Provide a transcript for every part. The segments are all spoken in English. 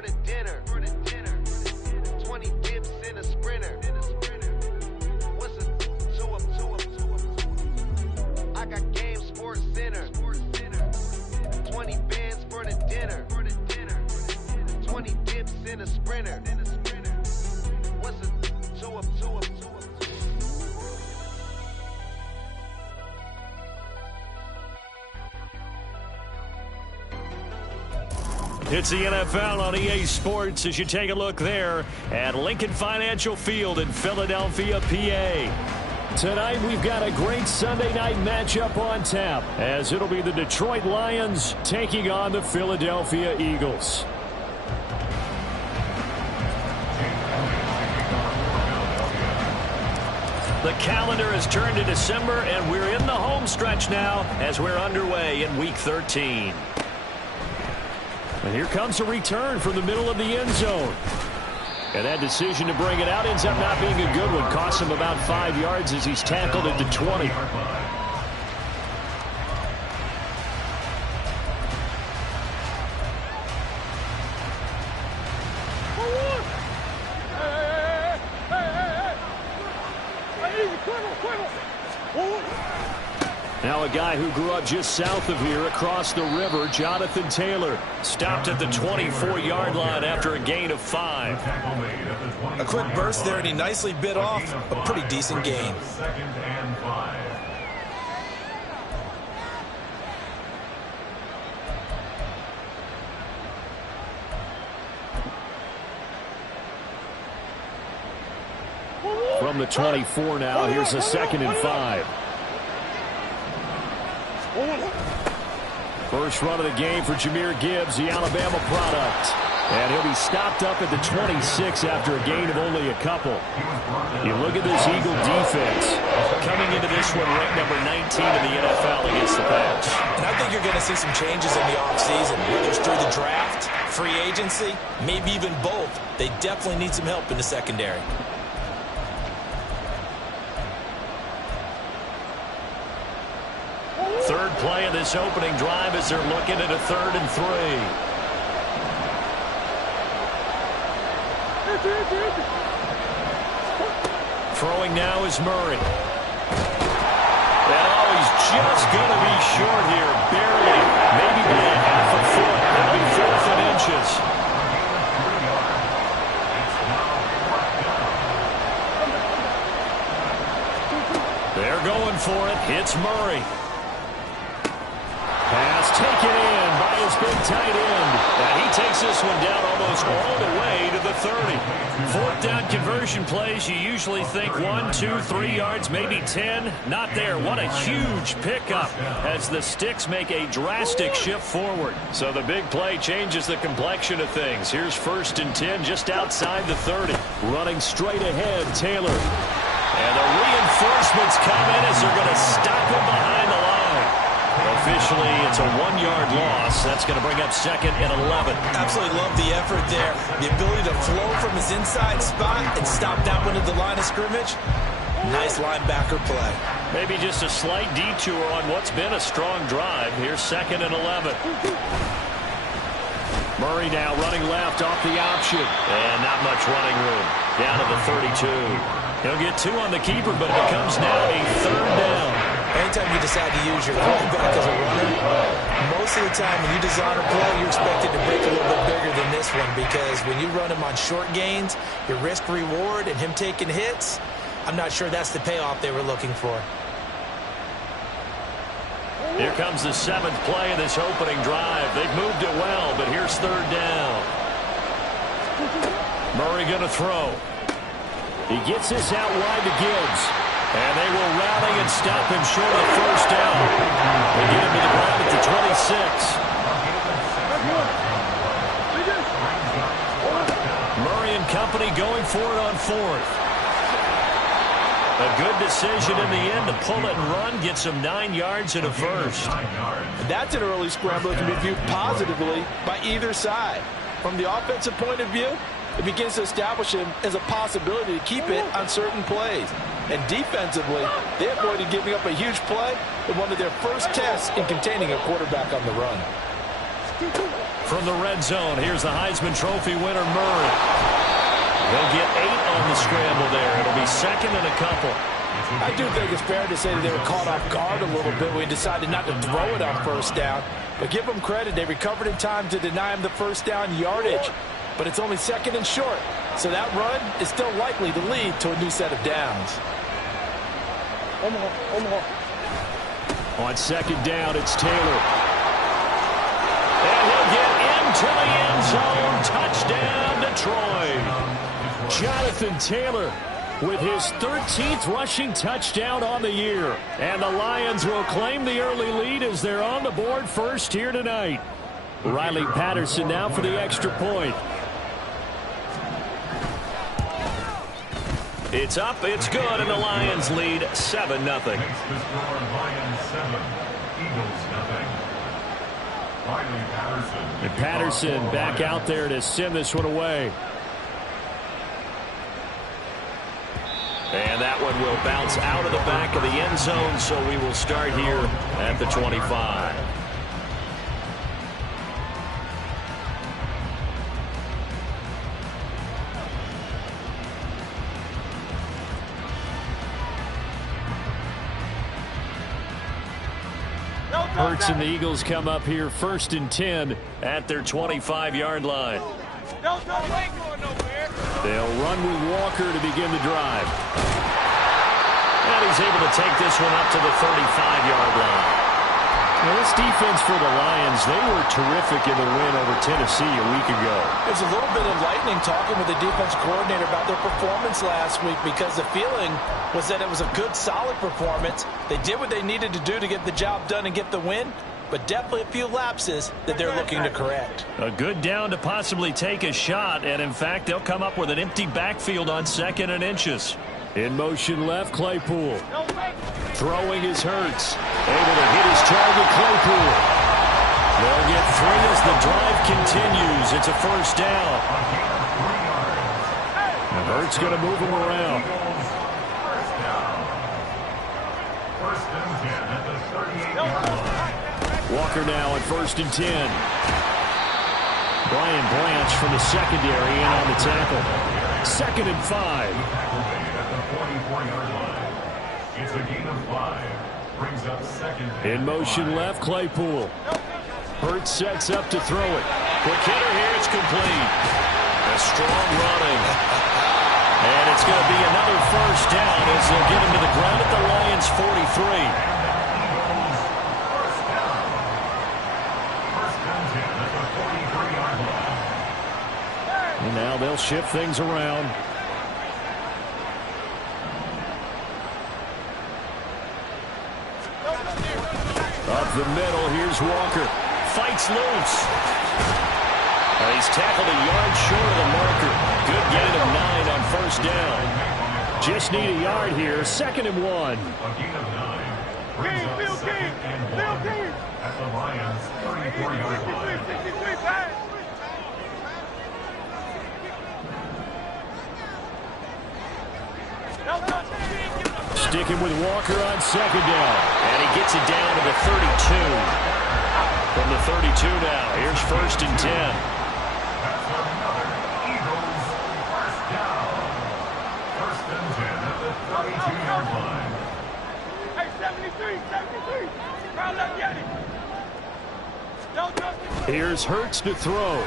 for the dinner. 20 dips in a sprinter. What's a two-up? I got Game Sports Center. 20 bands for the dinner. 20 dips in a sprinter. What's a two-up? It's the NFL on EA Sports as you take a look there at Lincoln Financial Field in Philadelphia, PA. Tonight we've got a great Sunday night matchup on tap as it'll be the Detroit Lions taking on the Philadelphia Eagles. The calendar has turned to December and we're in the home stretch now as we're underway in Week 13. And here comes a return from the middle of the end zone. And that decision to bring it out ends up not being a good one. Costs him about 5 yards as he's tackled at the 20. Now a guy who grew up just south of here across the river, Jonathan Taylor, stopped at the 24-yard line after a gain of 5. A quick burst there, and he nicely bit off a pretty decent gain. From the 24 now, here's a 2nd and 5. First run of the game for Jahmyr Gibbs, the Alabama product. And he'll be stopped up at the 26 after a gain of only a couple. You look at this Eagle defense. Coming into this one, ranked number 19 in the NFL against the pass. And I think you're going to see some changes in the offseason, whether it's through the draft, free agency, maybe even both. They definitely need some help in the secondary. Third play of this opening drive as they're looking at a 3rd and 3. Throwing now is Murray. And oh, he's just going to be short here, barely, maybe by a half a foot. That'll be 4th and inches. They're going for it. Hits Murray. Pass taken in by his big tight end. And he takes this one down almost all the way to the 30. 4th down conversion plays, you usually think 1, 2, 3 yards, maybe 10. Not there. What a huge pickup as the sticks make a drastic shift forward. So the big play changes the complexion of things. Here's 1st and 10 just outside the 30. Running straight ahead, Taylor. And the reinforcements come in as they're going to stop him behind the line. Officially, it's a 1-yard loss. That's going to bring up 2nd and 11. Absolutely love the effort there. The ability to flow from his inside spot and stop that one at the line of scrimmage. Nice linebacker play. Maybe just a slight detour on what's been a strong drive. Here's 2nd and 11. Murray now running left off the option. And not much running room. Down to the 32. He'll get 2 on the keeper, but it becomes now a 3rd down. Anytime you decide to use your quarterback as a runner, most of the time when you design a play, you're expected to break a little bit bigger than this one, because when you run him on short gains, your risk-reward and him taking hits, I'm not sure that's the payoff they were looking for. Here comes the 7th play of this opening drive. They've moved it well, but here's 3rd down. Murray going to throw. He gets this out wide to Gibbs. And they will rally and stop him short of 1st down. They get him to the ground at the 26. Murray and company going for it on 4th. A good decision in the end to pull it and run, get some 9 yards and a 1st. That's an early scramble that can be viewed positively by either side. From the offensive point of view, it begins to establish him as a possibility to keep it on certain plays. And defensively, they avoided giving up a huge play in one of their first tests in containing a quarterback on the run. From the red zone, here's the Heisman Trophy winner, Murray. They'll get 8 on the scramble there. It'll be second and a couple. I do think it's fair to say that they were caught off guard a little bit when he decided not to throw it on first down. But give them credit. They recovered in time to deny him the first down yardage. But it's only second and short. So that run is still likely to lead to a new set of downs. On second down, it's Taylor. And he'll get into the end zone. Touchdown, Detroit. Jonathan Taylor with his 13th rushing touchdown on the year. And the Lions will claim the early lead as they're on the board first here tonight. Riley Patterson now for the extra point. It's up, it's good, and the Lions lead 7-0. And Patterson back out there to send this one away. And that one will bounce out of the back of the end zone, so we will start here at the 25. Hurts and the Eagles come up here first and 10 at their 25-yard line. They'll run with Walker to begin the drive. And he's able to take this one up to the 35-yard line. Now, this defense for the Lions, they were terrific in the win over Tennessee a week ago. There's a little bit of lightning talking with the defense coordinator about their performance last week because the feeling was that it was a good, solid performance. They did what they needed to do to get the job done and get the win, but definitely a few lapses that they're looking to correct. A good down to possibly take a shot, and in fact, they'll come up with an empty backfield on second and inches. In motion left, Claypool. Throwing his Hurts. Able to hit his target, Claypool. They'll get 3 as the drive continues. It's a first down. And Hurts going to move him around. Walker now at first and 10. Brian Branch from the secondary in on the tackle. Second and 5. It's a gain of 5. Brings up second. In motion left, Claypool. Hurts sets up to throw it. Quick hitter here, it's complete. A strong running. And it's going to be another first down as they'll get him to the ground at the Lions' 43. And now they'll shift things around. Up the middle, here's Walker. Fights loose. He's tackled a yard short of the marker. Good gain of 9 on first down. Just need a yard here. Second and 1. A gain of 9. Brings up second and 1 at the Lions' 34-yard line. Sticking with Walker on second down. And he gets it down to the 32. From the 32 now, here's first and 10. That's another Eagles first down. First and 10 at the 32-yard line. Hey, 73. Round up, get it. Here's Hurts to throw.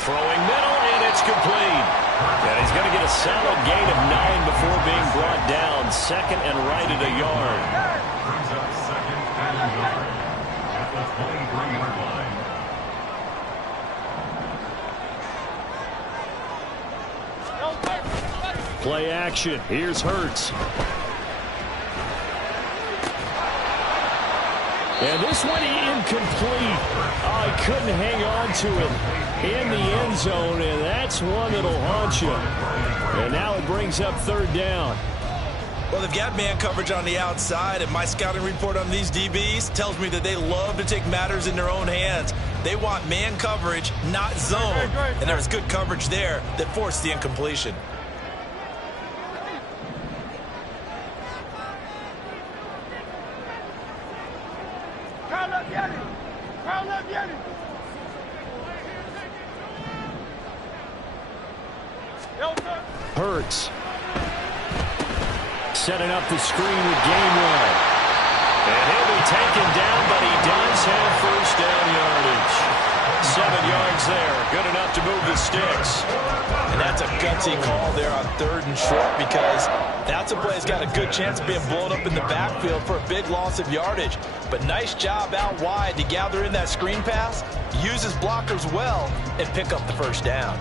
Throwing middle, and it's complete. And he's going to get a solid gain of 9 before being brought down. Second and right at a yard. Brings up second and yard at the 23-yard line. Play action. Here's Hurts. And this one incomplete. I couldn't hang on to it in the end zone, and that's one that'll haunt you. And now it brings up third down. Well, they've got man coverage on the outside, and my scouting report on these DBs tells me that they love to take matters in their own hands. They want man coverage, not zone. And there was good coverage there that forced the incompletion. Hurts. Setting up the screen with Gainwell. And he'll be taken down, but he does have first down yardage. 7 yards there. Good enough to move the sticks. And that's a gutsy call there on 3rd and short, because that's a play that's got a good chance of being blown up in the backfield for a big loss of yardage. But nice job out wide to gather in that screen pass, use his blockers well, and pick up the first down.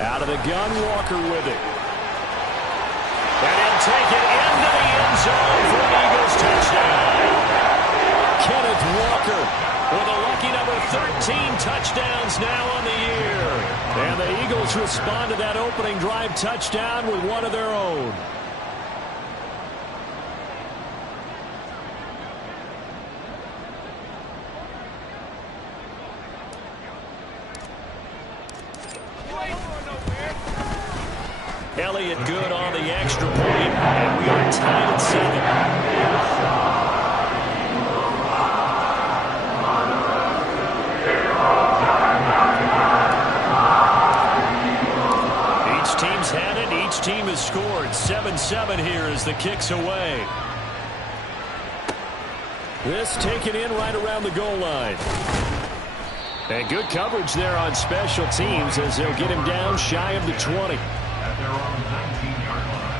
Out of the gun, Walker with it. And he'll take it into the end zone for an Eagles touchdown. Kenneth Walker with a lucky number 13 touchdowns now on the year. And the Eagles respond to that opening drive touchdown with one of their own. Elliott good on the extra point, and we are tied at 7. Each team's had it. Each team has scored. 7-7 here as the kick's away. This taken in right around the goal line. And good coverage there on special teams as they'll get him down shy of the 20. At their own 19-yard line.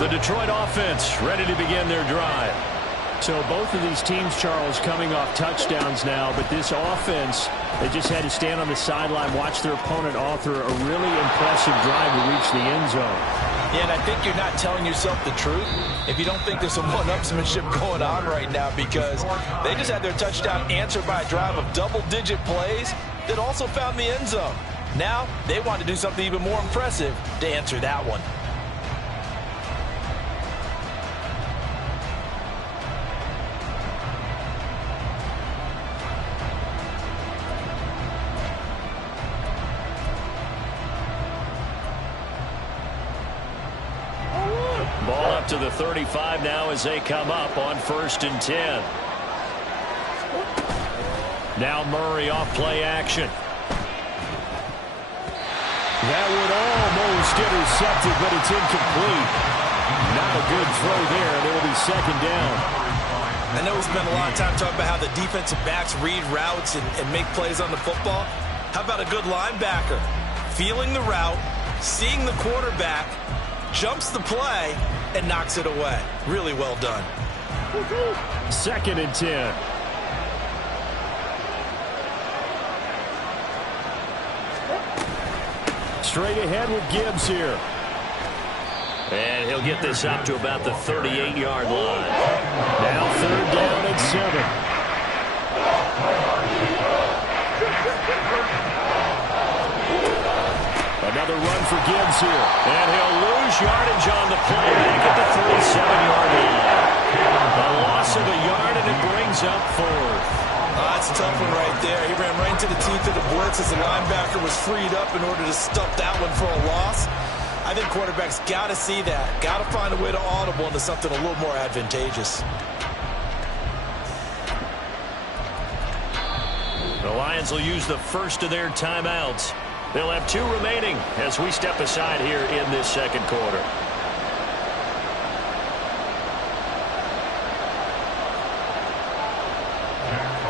The Detroit offense ready to begin their drive. So both of these teams, Charles, coming off touchdowns now, but this offense, they just had to stand on the sideline, watch their opponent author a really impressive drive to reach the end zone. Yeah, and I think you're not telling yourself the truth if you don't think there's some one-upsmanship going on right now, because they just had their touchdown answered by a drive of double-digit plays that also found the end zone. Now, they want to do something even more impressive to answer that one. Ball up to the 35 now as they come up on 1st and 10. Now Murray off play action. That would almost intercept it, but it's incomplete. Not a good throw there, and it'll be 2nd down. I know we spent a lot of time talking about how the defensive backs read routes and make plays on the football. How about a good linebacker? Feeling the route, seeing the quarterback, jumps the play, and knocks it away. Really well done. 2nd and 10. Straight ahead with Gibbs here. And he'll get this up to about the 38-yard line. Now 3rd down and 7. Another run for Gibbs here. And he'll lose yardage on the play back at the 37-yard line. A loss of a yard, and it brings up 4th. That's a tough one right there. He ran right into the teeth of the blitz as the linebacker was freed up in order to stuff that one for a loss. I think quarterbacks got to see that. Got to find a way to audible into something a little more advantageous. The Lions will use the first of their timeouts. They'll have 2 remaining as we step aside here in this 2nd quarter.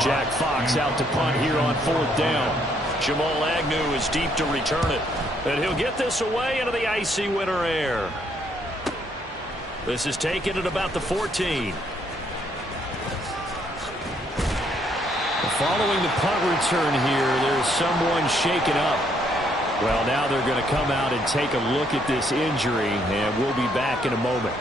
Jack Fox out to punt here on 4th down. Jamal Agnew is deep to return it. And he'll get this away into the icy winter air. This is taken at about the 14. Following the punt return here, there's someone shaken up. Well, now they're going to come out and take a look at this injury, and we'll be back in a moment.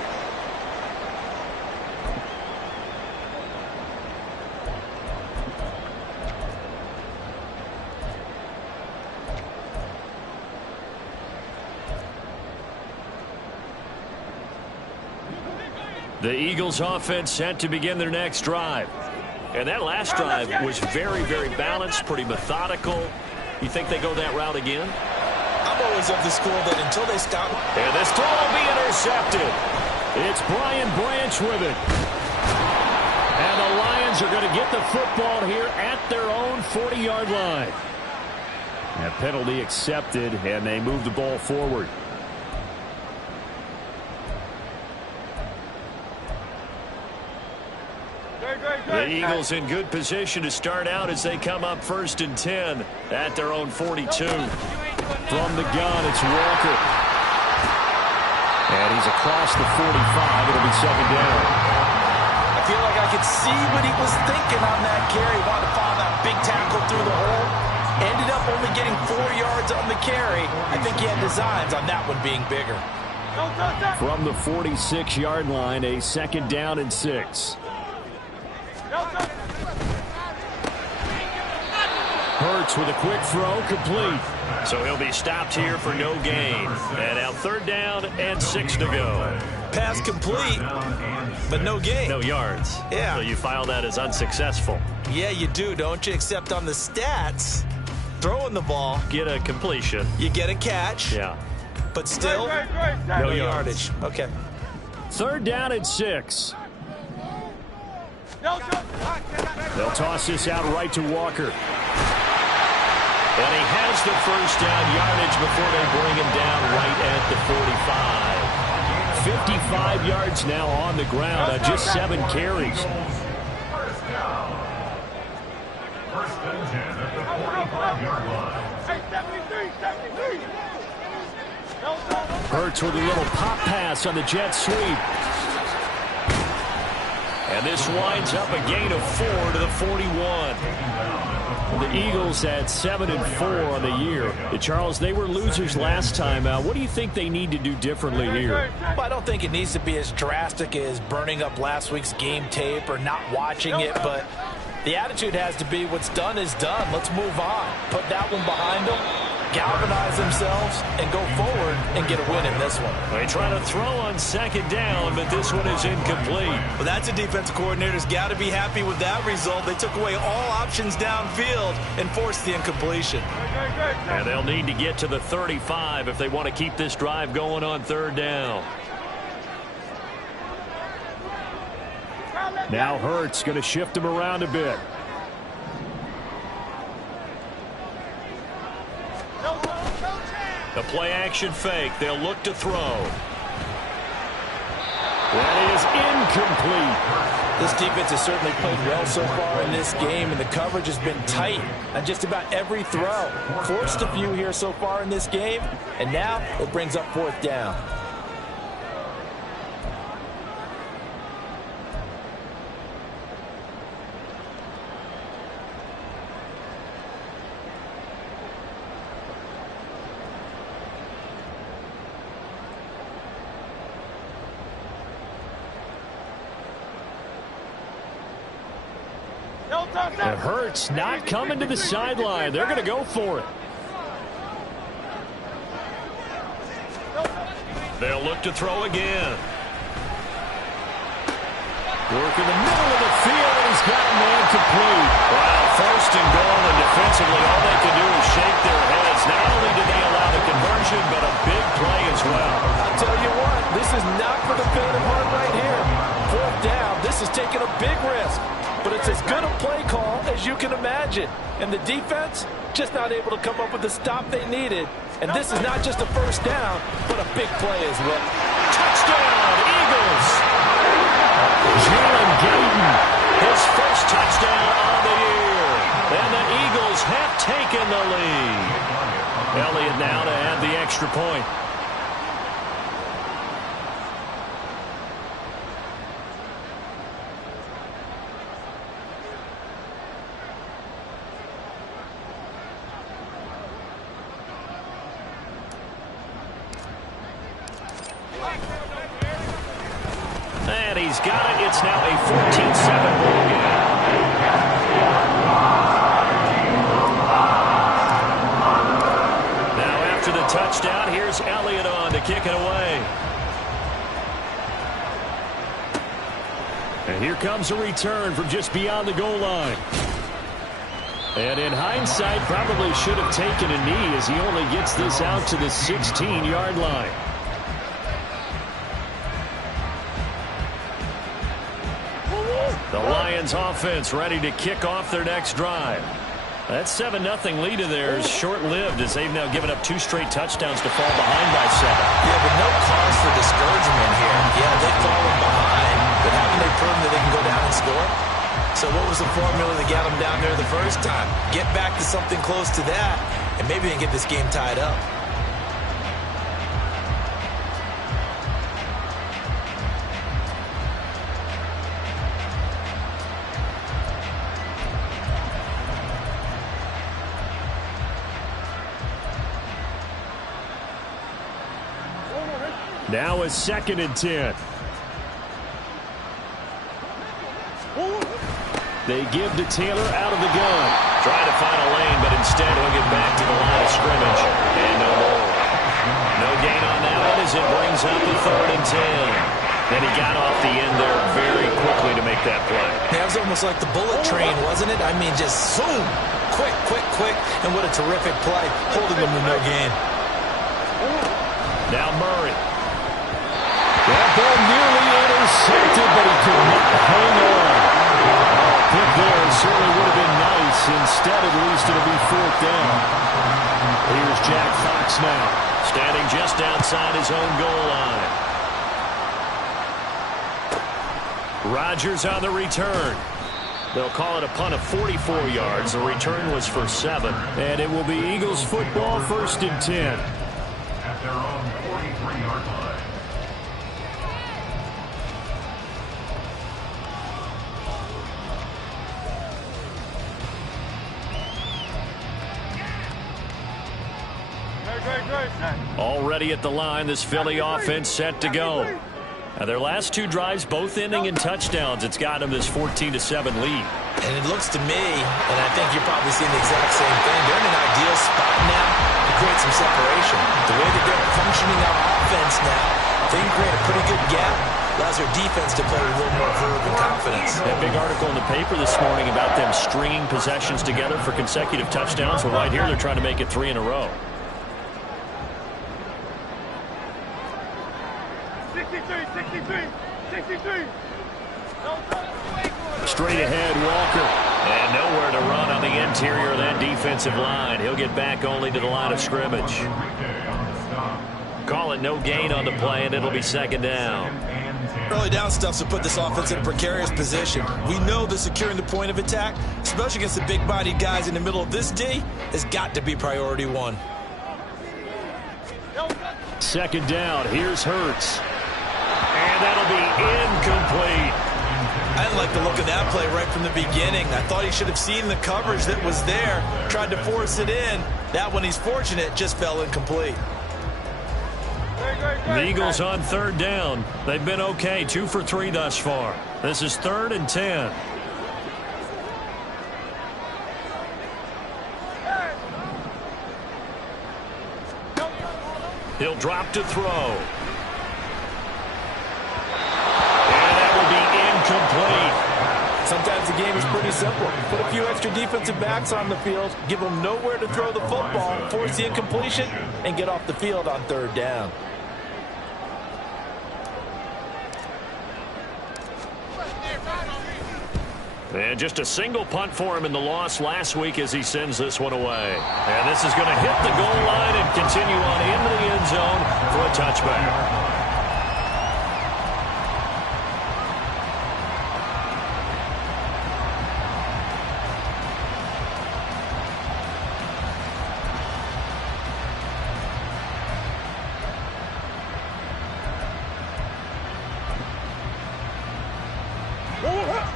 The Eagles offense set to begin their next drive. And that last drive was very, very balanced, pretty methodical. You think they go that route again? I'm always of the school that until they stop. And this throw will be intercepted. It's Brian Branch with it. And the Lions are going to get the football here at their own 40-yard line. That penalty accepted, and they move the ball forward. The Eagles in good position to start out as they come up 1st and 10 at their own 42. From the gun, it's Walker. And he's across the 45. It'll be 2nd down. I feel like I could see what he was thinking on that carry. Wanted to find that big tackle through the hole. Ended up only getting 4 yards on the carry. I think he had designs on that one being bigger. From the 46-yard line, a 2nd down and 6. Hurts with a quick throw, complete. So he'll be stopped here for no gain. And now 3rd down and 6 to go. Pass complete, but no gain. No yards. Yeah. So you file that as unsuccessful. Yeah, you do, don't you? Except on the stats, throwing the ball. Get a completion. You get a catch. Yeah. But still, no yardage. Okay. 3rd down and 6. They'll toss this out right to Walker. And he has the 1st down yardage before they bring him down right at the 45. 55 yards now on the ground on just 7 carries. 1st down. 1st and 10 at the 45-yard line. Hurts with a little pop pass on the jet sweep. And this winds up a gain of 4 to the 41. The Eagles had 7 and 4 on the year. Charles, they were losers last time out. What do you think they need to do differently here? Well, I don't think it needs to be as drastic as burning up last week's game tape or not watching it, but the attitude has to be what's done is done. Let's move on. Put that one behind them, galvanize themselves, and go forward and get a win in this one. They try to throw on 2nd down, but this one is incomplete. Well, that's a defensive coordinator's got to be happy with that result. They took away all options downfield and forced the incompletion. And they'll need to get to the 35 if they want to keep this drive going on 3rd down. Now Hurts going to shift him around a bit. The play-action fake. They'll look to throw. That is incomplete. This defense has certainly played well so far in this game, and the coverage has been tight on just about every throw. Forced a few here so far in this game, and now it brings up 4th down. And Hurts not coming to the sideline. They're going to go for it. They'll look to throw again. Work in the middle of the field, and he's got a man complete. Wow, 1st and goal, and defensively all they can do is shake their heads. Not only did they allow the conversion, but a big play as well. I'll tell you what, this is not for the faint of heart right here. 4th down, this is taking a big risk. But it's as good a play call as you can imagine. And the defense just not able to come up with the stop they needed. And this is not just a 1st down, but a big play as well. Touchdown, Eagles! Jalen Gayton, his 1st touchdown on the year. And the Eagles have taken the lead. Elliott now to add the extra point. And he's got it. It's now a 14-7 ball game. Now after the touchdown, here's Elliott on to kick it away. And here comes a return from just beyond the goal line. And in hindsight, probably should have taken a knee as he only gets this out to the 16-yard line. The Lions offense ready to kick off their next drive. That 7-0 lead of theirs short-lived as they've now given up 2 straight touchdowns to fall behind by 7. Yeah, but no cause for discouragement here. Yeah, they've fallen behind, but haven't they proven that they can go down and score? So what was the formula that got them down there the first time? Get back to something close to that, and maybe they can get this game tied up. Now a 2nd and 10. They give to Taylor out of the gun. Trying to find a lane, but instead he'll get back to the line of scrimmage. And no more. No gain on that one as it brings up the 3rd and 10. Then he got off the end there very quickly to make that play. That was almost like the bullet train, wasn't it? I mean, just zoom. Quick, quick, quick. And what a terrific play, holding them to no gain. Now Murray. That ball nearly intercepted, but he could not hang on. Pick there certainly would have been nice. Instead, at least it'll be 4th down. Here's Jack Fox now, standing just outside his own goal line. Rodgers on the return. They'll call it a punt of 44 yards. The return was for 7. And it will be Eagles football, 1st and 10. At their own 43-yard line. Already at the line, this Philly offense set to go. Now their last 2 drives, both ending in touchdowns. It's got them this 14-7 lead. And it looks to me, and I think you're probably seeing the exact same thing, they're in an ideal spot now to create some separation. The way that they're functioning on offense now, they can create a pretty good gap. Allows their defense to play with a little more verve and confidence. That big article in the paper this morning about them stringing possessions together for consecutive touchdowns. Well, right here they're trying to make it 3 in a row. 63. Straight ahead, Walker. And nowhere to run on the interior of that defensive line. He'll get back only to the line of scrimmage. Call it no gain on the play, and it'll be 2nd down. Early down stuff to put this offense in a precarious position. We know that securing the point of attack, especially against the big-bodied guys in the middle of this D, has got to be priority 1. 2nd down. Here's Hurts. And that'll be incomplete. I didn't like the look of that play right from the beginning. I thought he should have seen the coverage that was there, tried to force it in. That one, he's fortunate, just fell incomplete. The Eagles on 3rd down. They've been okay, 2 for 3 thus far. This is 3rd and 10. He'll drop to throw. Complete. Sometimes the game is pretty simple. Put a few extra defensive backs on the field, give them nowhere to throw the football, force the incompletion, and get off the field on 3rd down. And just a single punt for him in the loss last week as he sends this one away. And this is going to hit the goal line and continue on into the end zone for a touchback.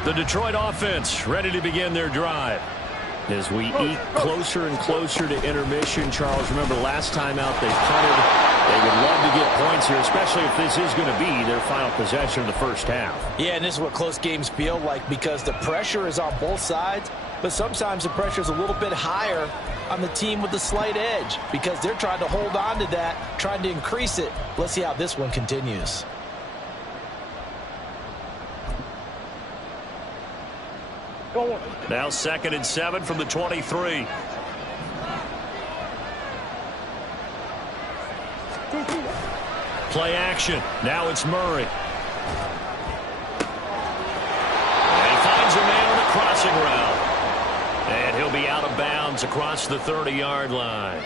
The Detroit offense ready to begin their drive. As we eke closer and closer to intermission, Charles, remember last time out they punted. They would love to get points here, especially if this is going to be their final possession of the first half. Yeah, and this is what close games feel like because the pressure is on both sides, but sometimes the pressure is a little bit higher on the team with the slight edge because they're trying to hold on to that, trying to increase it. Let's see how this one continues. Now 2nd and 7 from the 23. Play action. Now it's Murray. And he finds a man on the crossing route. And he'll be out of bounds across the 30-yard line.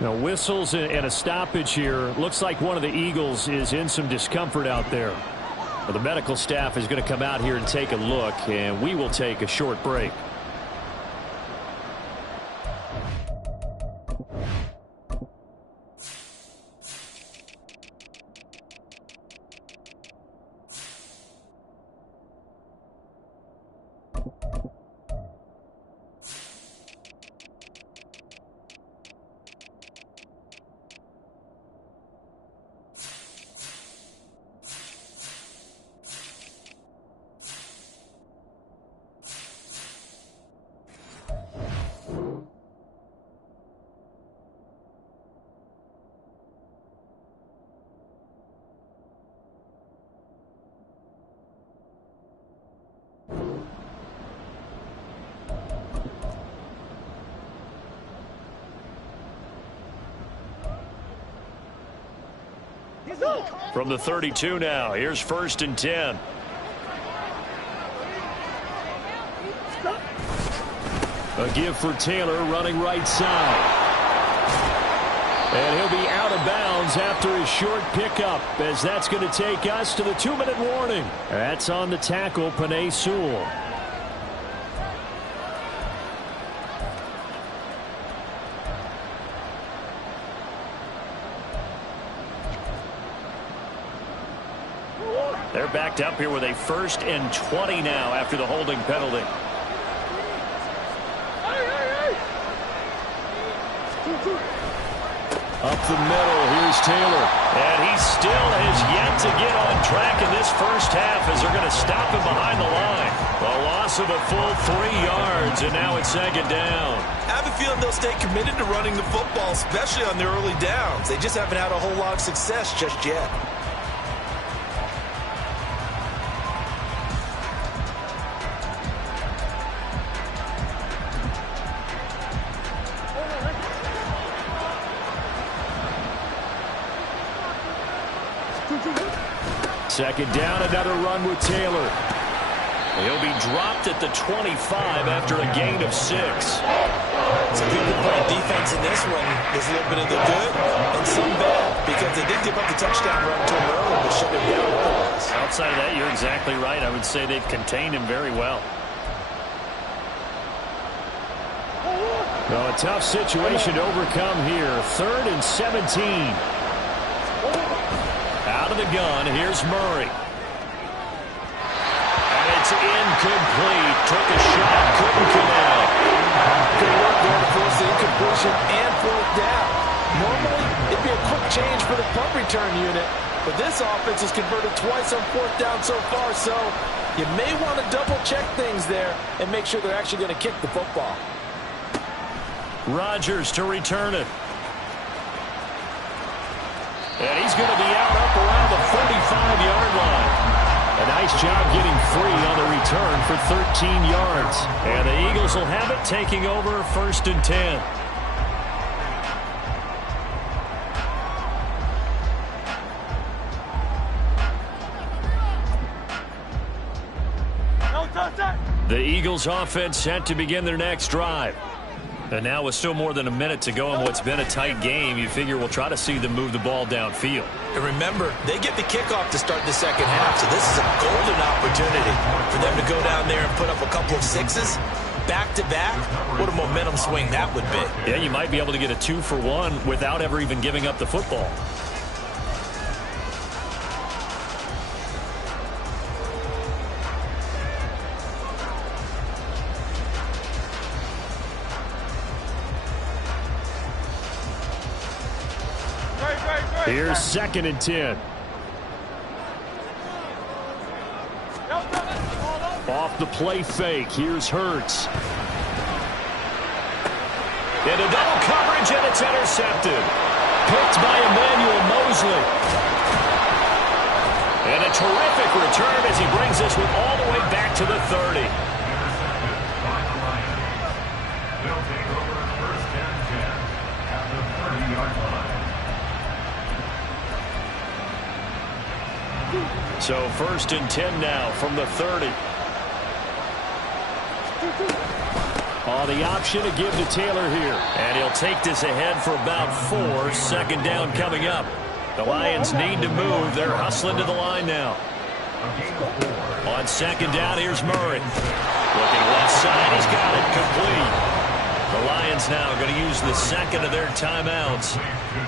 Now whistles and a stoppage here. Looks like one of the Eagles is in some discomfort out there. Well, the medical staff is going to come out here and take a look, and we will take a short break. From the 32 now, here's 1st and 10. A give for Taylor running right side. And he'll be out of bounds after his short pickup, as that's going to take us to the 2-minute warning. That's on the tackle, Panay Sewell. They're backed up here with a 1st and 20 now after the holding penalty. Up the middle, here's Taylor. And he still has yet to get on track in this first half as they're going to stop him behind the line. A loss of a full 3 yards, and now it's 2nd down. I have a feeling they'll stay committed to running the football, especially on their early downs. They just haven't had a whole lot of success just yet. Second down, another run with Taylor. He'll be dropped at the 25 after a gain of 6. Some people playing defense in this one. There's a little bit of the good and some bad, because they did give up the touchdown run to him earlier, but shut him down otherwise. Outside of that, you're exactly right. I would say they've contained him very well. Well, a tough situation to overcome here. 3rd and 17. Out of the gun, here's Murray. And it's incomplete. Took a shot, couldn't connect. Good work there to force the incompletion and 4th down. Normally, it'd be a quick change for the punt return unit, but this offense has converted twice on 4th down so far, so you may want to double-check things there and make sure they're actually going to kick the football. Rodgers to return it. And he's going to be out up around the 45-yard line. A nice job getting free on the return for 13 yards. And the Eagles will have it, taking over 1st and 10. The Eagles offense set to begin their next drive. And now with still more than a minute to go in what's been a tight game, you figure we'll try to see them move the ball downfield. And remember, they get the kickoff to start the second half, so this is a golden opportunity for them to go down there and put up a couple of 6s back-to-back. What a momentum swing that would be. Yeah, you might be able to get a 2-for-1 without ever even giving up the football. Here's 2nd and 10. Off the play fake. Here's Hurts. Into double coverage, and it's intercepted. Picked by Emmanuel Mosley. And a terrific return as he brings us all the way back to the 30. So 1st and 10 now from the 30. On the option to give to Taylor here. And he'll take this ahead for about 4. 2nd down coming up. The Lions need to move. They're hustling to the line now. On 2nd down, here's Murray. Looking left side. He's got it complete. The Lions now going to use the 2nd of their timeouts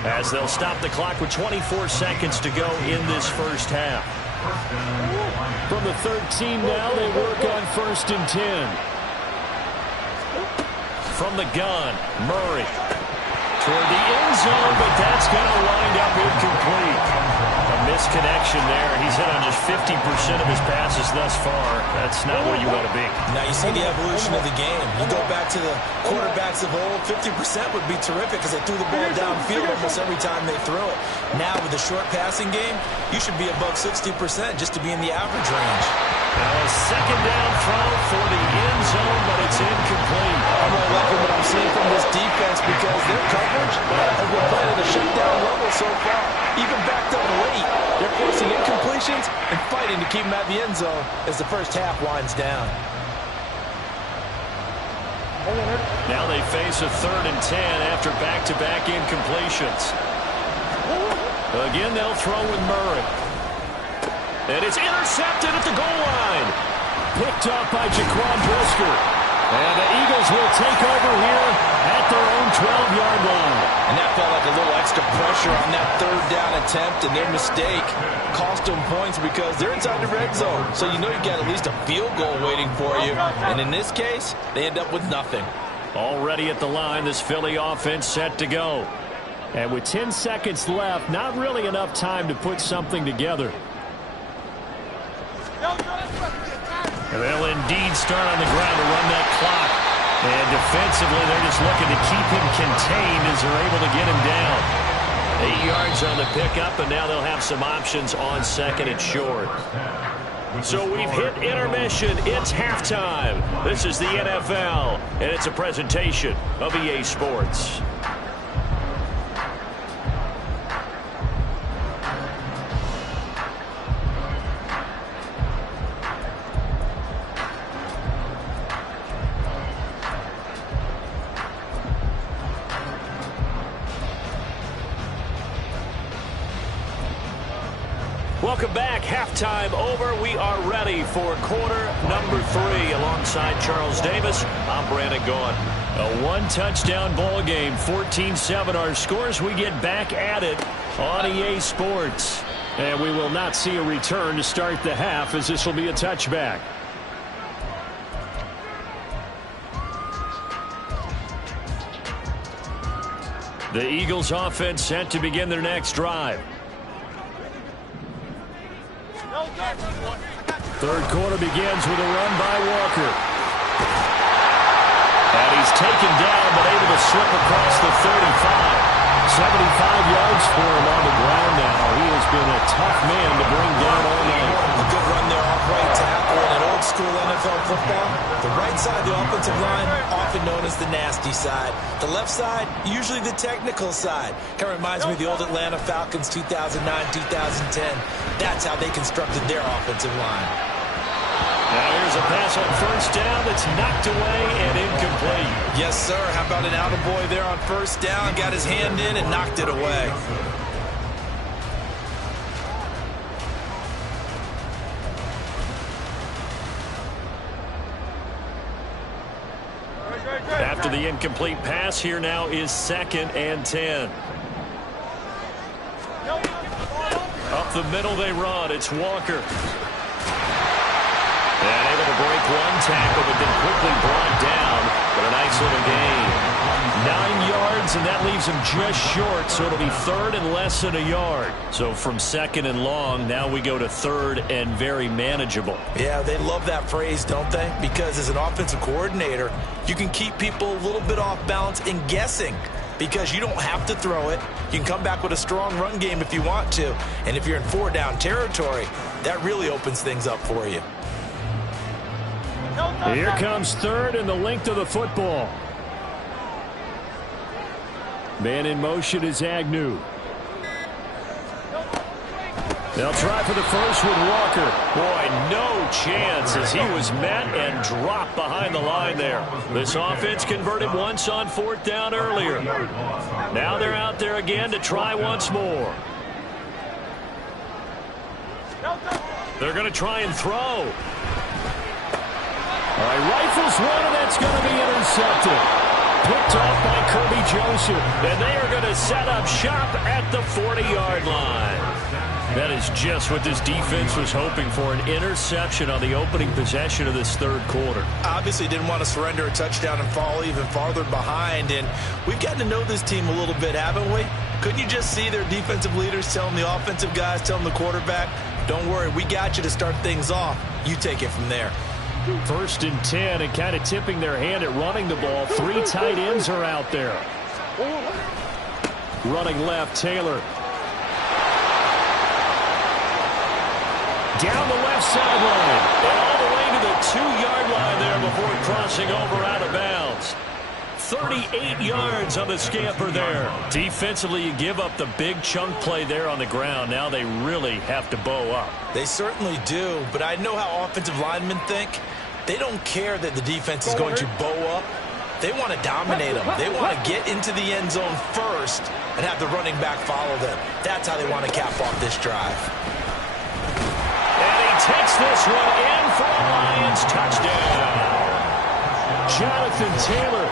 as they'll stop the clock with 24 seconds to go in this first half. From the 13 now, they work on 1st and 10. From the gun, Murray toward the end zone, but that's going to wind up incomplete. A misconnection there. He's hit on just 50% of his passes thus far. That's not where you want to be. Now you see the evolution of the game. You go back to the quarterbacks of old, 50% would be terrific because they threw the ball downfield almost every time they threw it. Now with the short passing game, you should be above 60% just to be in the average range. Now a 2nd down throw for the end zone, but it's incomplete. I'm really liking what I'm seeing from this defense because their coverage has been playing at a shutdown level so far. Even backed up late, they're forcing incompletions and fighting to keep them at the end zone as the first half winds down. Now they face a 3rd and 10 after back-to-back incompletions. Again, they'll throw with Murray. And it's intercepted at the goal line. Picked up by Jaquan Brisker. And the Eagles will take over here at their own 12-yard line. And that felt like a little extra pressure on that 3rd down attempt, and their mistake cost them points because they're inside the red zone. So you know you got at least a field goal waiting for you. And in this case, they end up with nothing. Already at the line, this Philly offense set to go. And with 10 seconds left, not really enough time to put something together. And they'll indeed start on the ground to run that clock. And defensively, they're just looking to keep him contained as they're able to get him down. 8 yards on the pickup, and now they'll have some options on 2nd and short. So we've hit intermission. It's halftime. This is the NFL, and it's a presentation of EA Sports. Welcome back. Halftime over. We are ready for quarter number 3. Alongside Charles Davis, I'm Brandon Gaughan. A one-touchdown ball game, 14-7 our scores. We get back at it on EA Sports. And we will not see a return to start the half as this will be a touchback. The Eagles offense set to begin their next drive. 3rd quarter begins with a run by Walker. And he's taken down but able to slip across the 35. 75 yards for him on the ground now. He has been a tough man to bring down all night. A good run there off right tackle in an old school NFL football. The right side of the offensive line, often known as the nasty side. The left side, usually the technical side. Kind of reminds me of the old Atlanta Falcons 2009, 2010. That's how they constructed their offensive line. Now here's a pass on 1st down that's knocked away and incomplete. Yes, sir. How about an attaboy there on 1st down? Got his hand in and knocked it away. After the incomplete pass, here now is 2nd and 10. Up the middle they run. It's Walker. And able to break one tackle, but then quickly brought down. But a nice little gain. 9 yards, and that leaves him just short, so it'll be 3rd and less than a yard. So from 2nd and long, now we go to 3rd and very manageable. Yeah, they love that phrase, don't they? Because as an offensive coordinator, you can keep people a little bit off balance and guessing. Because you don't have to throw it. You can come back with a strong run game if you want to. And if you're in 4-down territory, that really opens things up for you. Here comes 3rd and the length of the football. Man in motion is Agnew. They'll try for the first with Walker. Boy, no chance as he was met and dropped behind the line there. This offense converted once on 4th down earlier. Now they're out there again to try once more. They're going to try and throw. All right, rifles one, and that's going to be intercepted. Picked off by Kirby Joseph. And they are going to set up shop at the 40-yard line. That is just what this defense was hoping for, an interception on the opening possession of this 3rd quarter. Obviously didn't want to surrender a touchdown and fall even farther behind. And we've gotten to know this team a little bit, haven't we? Couldn't you just see their defensive leaders telling the offensive guys, telling the quarterback, don't worry, we got you to start things off. You take it from there. 1st and 10, and kind of tipping their hand at running the ball. 3 tight ends are out there. Running left, Taylor. Down the left sideline. And all the way to the 2-yard line there before crossing over out of bounds. 38 yards on the scamper there. Defensively, you give up the big chunk play there on the ground. Now they really have to bow up. They certainly do, but I know how offensive linemen think. They don't care that the defense is going to bow up. They want to dominate them. They want to get into the end zone first and have the running back follow them. That's how they want to cap off this drive. And he takes this one in for a Lions touchdown. Jonathan Taylor,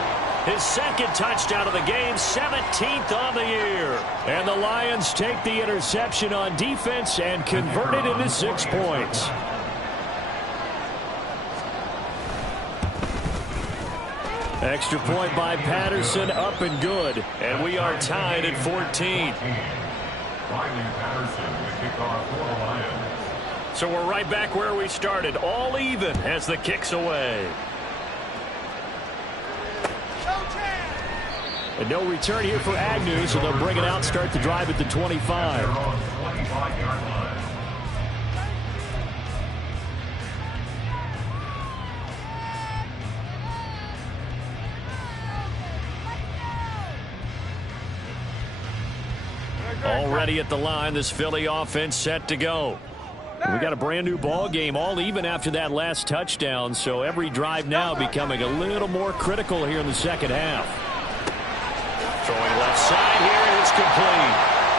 his 2nd touchdown of the game, 17th on the year. And the Lions take the interception on defense and convert it into 6 points. Extra point by Patterson, up and good. And we are tied at 14. So we're right back where we started, all even as the kick's away. And no return here for Agnew, so they'll bring it out and start the drive at the 25. Already at the line, this Philly offense set to go. We got a brand new ball game, all even after that last touchdown, so every drive now becoming a little more critical here in the 2nd half. Throwing left side here, and it's complete.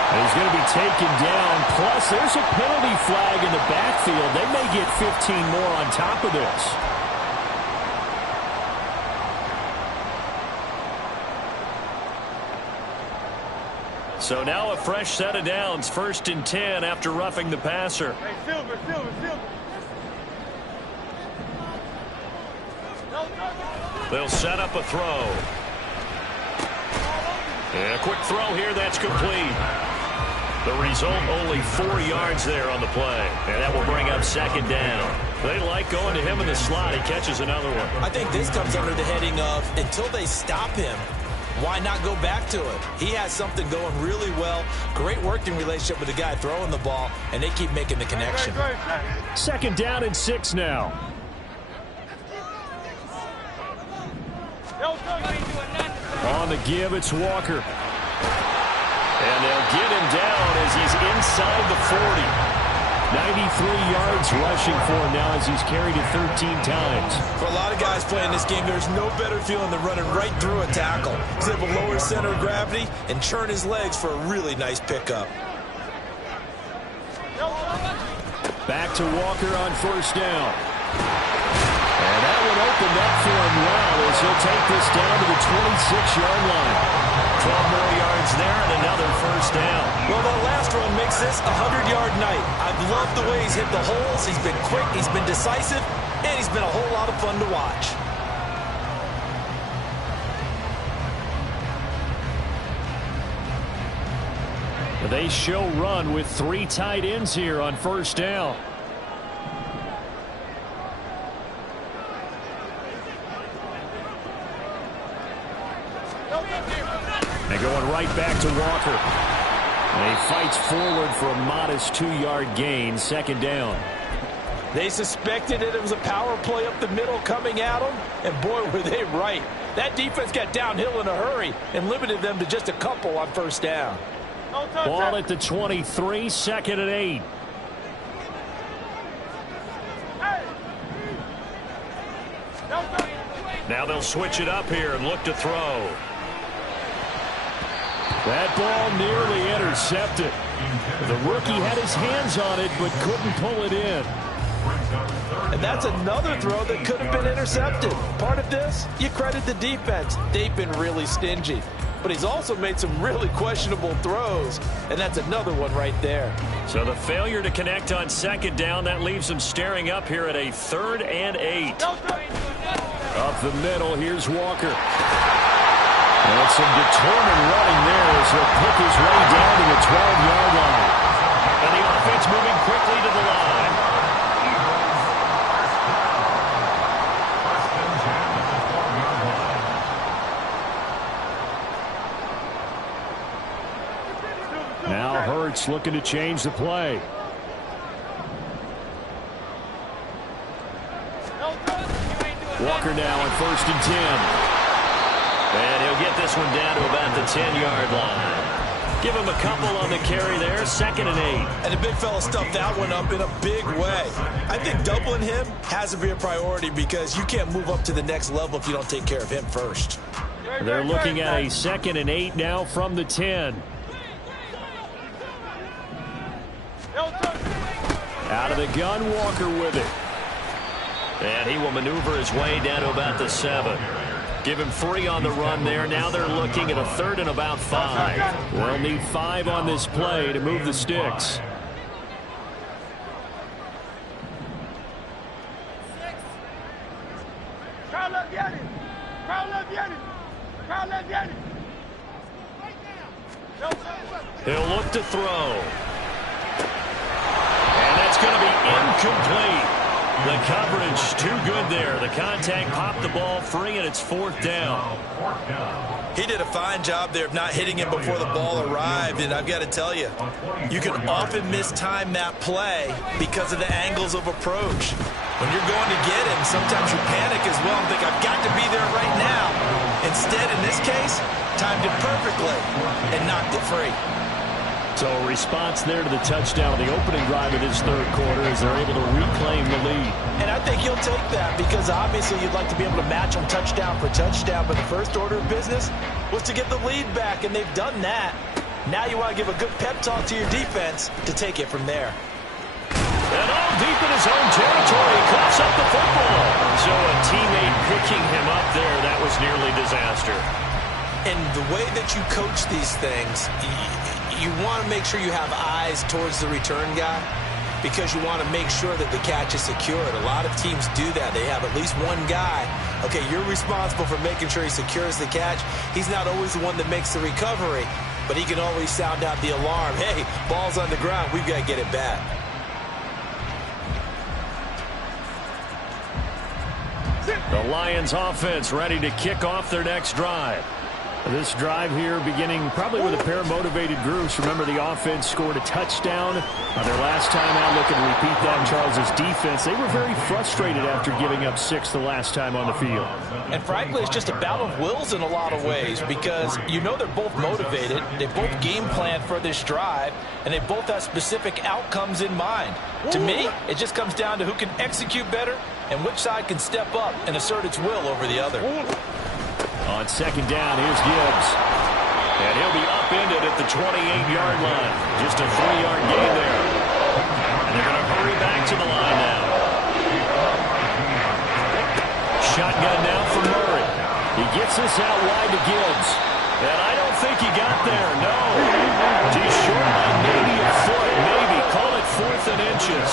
And he's going to be taken down, plus there's a penalty flag in the backfield. They may get 15 more on top of this. So now a fresh set of downs, 1st and 10 after roughing the passer. Hey, Silver. They'll set up a throw. And a quick throw here, that's complete. The result, only 4 yards there on the play. And that will bring up 2nd down. They like going to him in the slot. He catches another one. I think this comes under the heading of, until they stop him, why not go back to it? He has something going really well. Great working relationship with the guy throwing the ball, and they keep making the connection. 2nd down and 6 now. On the give, it's Walker. And they'll get him down as he's inside the 40. 93 yards rushing for him now as he's carried it 13 times. For a lot of guys playing this game, there's no better feeling than running right through a tackle. He's able to lower his center of gravity and churn his legs for a really nice pickup. Back to Walker on 1st down. And that one opened up for him well as he'll take this down to the 26-yard line. 12 more yards there and another 1st down. Well, that last run makes this a 100-yard night. I've loved the way he's hit the holes. He's been quick, he's been decisive, and he's been a whole lot of fun to watch. They show run with 3 tight ends here on 1st down. And going right back to Walker. And he fights forward for a modest 2-yard gain, 2nd down. They suspected that it was a power play up the middle coming at them, and boy, were they right. That defense got downhill in a hurry and limited them to just a couple on 1st down. Ball at the 23, 2nd and 8. Now they'll switch it up here and look to throw. That ball nearly intercepted. The rookie had his hands on it but couldn't pull it in. And that's another throw that could have been intercepted. Part of this, you credit the defense. They've been really stingy. But he's also made some really questionable throws, and that's another one right there. So the failure to connect on second down, that leaves them staring up here at a 3rd and 8. Up the middle, here's Walker. And some determined running there as he'll pick his way down to the 12-yard line. And the offense moving quickly to the line. Now Hurts looking to change the play. Walker now on 1st and 10. And he'll get this one down to about the 10-yard line. Give him a couple on the carry there, 2nd and 8. And the big fella stuffed that one up in a big way. I think doubling him has to be a priority because you can't move up to the next level if you don't take care of him first. They're looking at a 2nd and 8 now from the 10. Out of the gun, Walker with it. And he will maneuver his way down to about the 7. Give him 3 on the run there. Now they're looking at a 3rd and about 5. They'll need 5 on this play to move the sticks. He'll look to throw. And that's going to be incomplete. The coverage too good there. The contact popped the ball free, and it's 4th down. He did a fine job there of not hitting him before the ball arrived, and I've got to tell you, you can often mistime that play because of the angles of approach. When you're going to get him, sometimes you panic as well and think, I've got to be there right now. Instead, in this case, timed it perfectly and knocked it free. So a response there to the touchdown of the opening drive of this 3rd quarter as they're able to reclaim the lead. And I think you'll take that because obviously you'd like to be able to match them touchdown for touchdown, but the first order of business was to get the lead back, and they've done that. Now you want to give a good pep talk to your defense to take it from there. And all deep in his own territory, coughs up the football. So a teammate picking him up there, that was nearly disaster. And the way that you coach these things, you want to make sure you have eyes towards the return guy because you want to make sure that the catch is secured. A lot of teams do that. They have at least one guy. Okay, you're responsible for making sure he secures the catch. He's not always the one that makes the recovery, but he can always sound out the alarm. Hey, ball's on the ground. We've got to get it back. The Lions offense ready to kick off their next drive. This drive here beginning probably with a pair of motivated groups. Remember, the offense scored a touchdown on their last time out. Looking to repeat that in Charles's defense. They were very frustrated after giving up 6 the last time on the field. And frankly, it's just a battle of wills in a lot of ways because you know they're both motivated. They both game plan for this drive, and they both have specific outcomes in mind. To me, it just comes down to who can execute better and which side can step up and assert its will over the other. On second down, here's Gibbs. And he'll be upended at the 28-yard line. Just a 3-yard gain there. And they're going to hurry back to the line now. Shotgun now for Murray. He gets this out wide to Gibbs. And I don't think he got there, no. He's short by maybe a foot, maybe. Call it 4th and inches.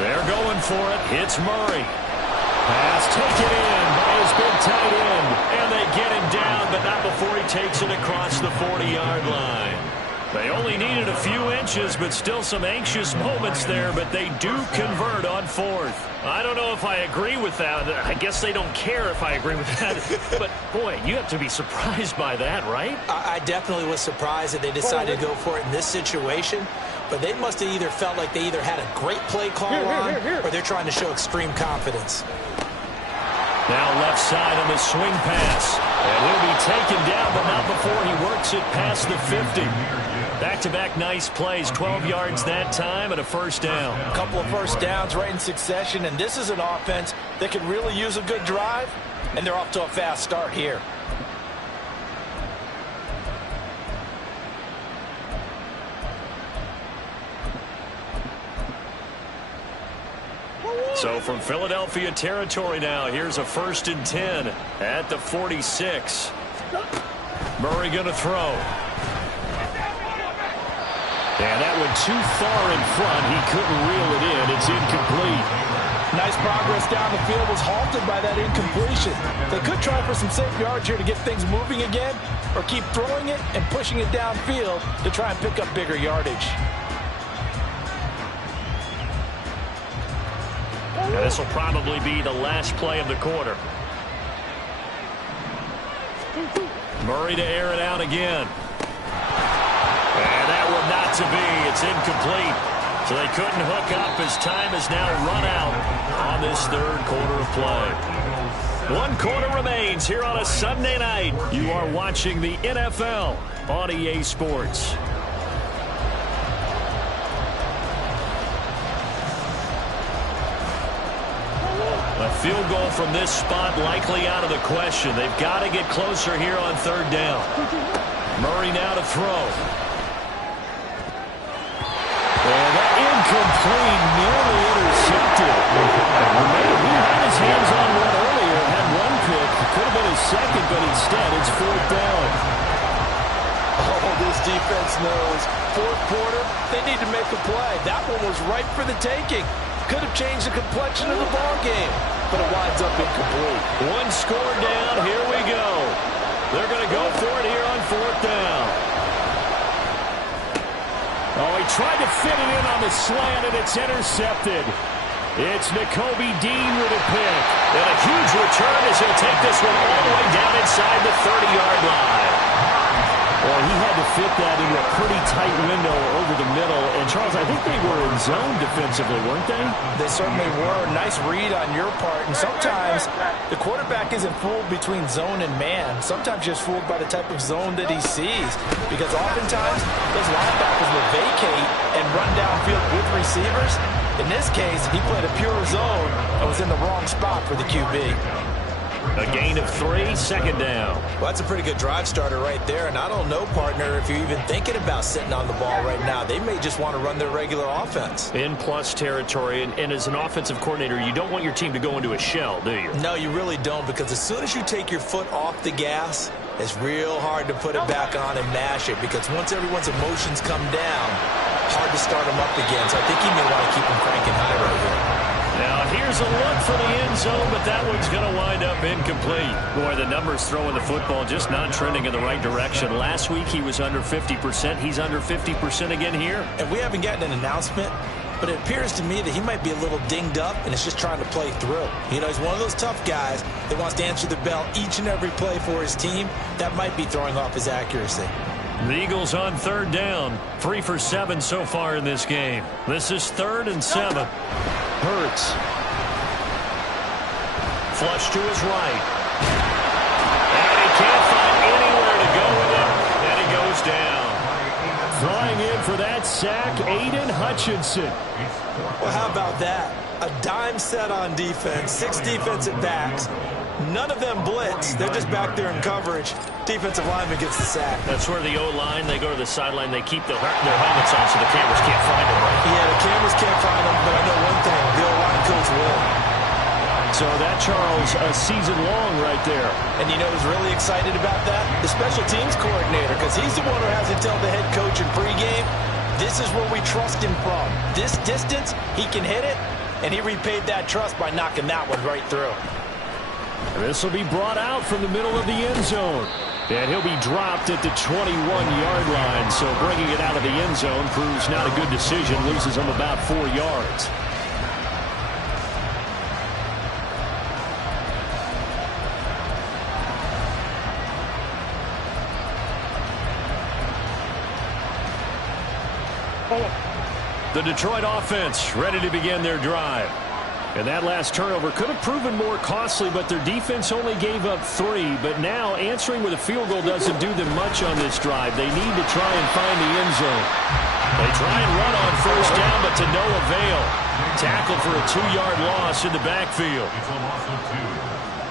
They're going for it. It's Murray. Pass taken in by his big tight end. And they get him down, but not before he takes it across the 40-yard line. They only needed a few inches, but still some anxious moments there, but they do convert on 4th. I don't know if I agree with that. I guess they don't care if I agree with that. But, boy, you have to be surprised by that, right? I definitely was surprised that they decided to go for it in this situation. But they must have either felt like they either had a great play call on or they're trying to show extreme confidence. Now left side on the swing pass. And he'll be taken down, but not before he works it past the 50. Back-to-back nice plays, 12 yards that time and a first down. A couple of first downs right in succession, and this is an offense that could really use a good drive, and they're off to a fast start here. So from Philadelphia territory now, here's a 1st and 10 at the 46. Murray going to throw. And that went too far in front. He couldn't reel it in. It's incomplete. Nice progress down the field, was halted by that incompletion. They could try for some safe yards here to get things moving again, or keep throwing it and pushing it downfield to try and pick up bigger yardage. Now this will probably be the last play of the quarter. Murray to air it out again. And that one not to be. It's incomplete. So they couldn't hook up as time is now run out on this third quarter of play. 1 quarter remains here on a Sunday night. You are watching the NFL on EA Sports. A field goal from this spot likely out of the question. They've got to get closer here on 3rd down. Murray now to throw. And that incomplete, nearly intercepted. He had his hands on one earlier, had one pick. Could have been his second, but instead it's 4th down. Oh, this defense knows. 4th quarter, they need to make a play. That one was right for the taking. Could have changed the complexion of the ball game, but it winds up incomplete. 1 score down. Here we go. They're going to go for it here on 4th down. Oh, he tried to fit it in on the slant, and it's intercepted. It's Nakobe Dean with a pick. And a huge return as he'll take this one all the way down inside the 30-yard line. Well, he had to fit that into a pretty tight window over the middle. And, Charles, I think they were in zone defensively, weren't they? They certainly were. Nice read on your part. And sometimes the quarterback isn't fooled between zone and man. Sometimes just fooled by the type of zone that he sees. Because oftentimes those linebackers will vacate and run downfield with receivers. In this case, he played a pure zone and was in the wrong spot for the QB. A gain of 3, 2nd down. Well, that's a pretty good drive starter right there. And I don't know, partner, if you're even thinking about sitting on the ball right now. They may just want to run their regular offense. In plus territory, and as an offensive coordinator, you don't want your team to go into a shell, do you? No, you really don't, because as soon as you take your foot off the gas, it's real hard to put it back on and mash it, because once everyone's emotions come down, hard to start them up again. So I think you may want to keep them cranking high right here. Now here's a look for the end zone, but that one's going to wind up incomplete. Boy, the numbers throwing the football just not trending in the right direction. Last week he was under 50%. He's under 50% again here. And we haven't gotten an announcement, but it appears to me that he might be a little dinged up and is just trying to play through. You know, he's one of those tough guys that wants to answer the bell each and every play for his team. That might be throwing off his accuracy. The Eagles on 3rd down. 3 for 7 so far in this game. This is 3rd and 7. Hurts. Flush to his right. And he can't find anywhere to go with it. And he goes down. Flying in for that sack, Aiden Hutchinson. Well, how about that? A dime set on defense, 6 defensive backs. None of them blitz. They're just back there in coverage. Defensive lineman gets the sack. That's where the O-line, they go to the sideline, they keep their helmets on so the cameras can't find them, right? Yeah, the cameras can't find them, but I know one thing. The O-line coach will. So that, Charles, a season long right there. And you know who's really excited about that? The special teams coordinator, because he's the one who has to tell the head coach in pregame, this is where we trust him from. This distance, he can hit it, and he repaid that trust by knocking that one right through. This will be brought out from the middle of the end zone. And he'll be dropped at the 21-yard line. So bringing it out of the end zone proves not a good decision. Loses him about 4 yards. The Detroit offense ready to begin their drive. And that last turnover could have proven more costly, but their defense only gave up 3. But now answering with a field goal doesn't do them much on this drive. They need to try and find the end zone. They try and run on first down, but to no avail. Tackled for a 2-yard loss in the backfield. It's a loss of 2.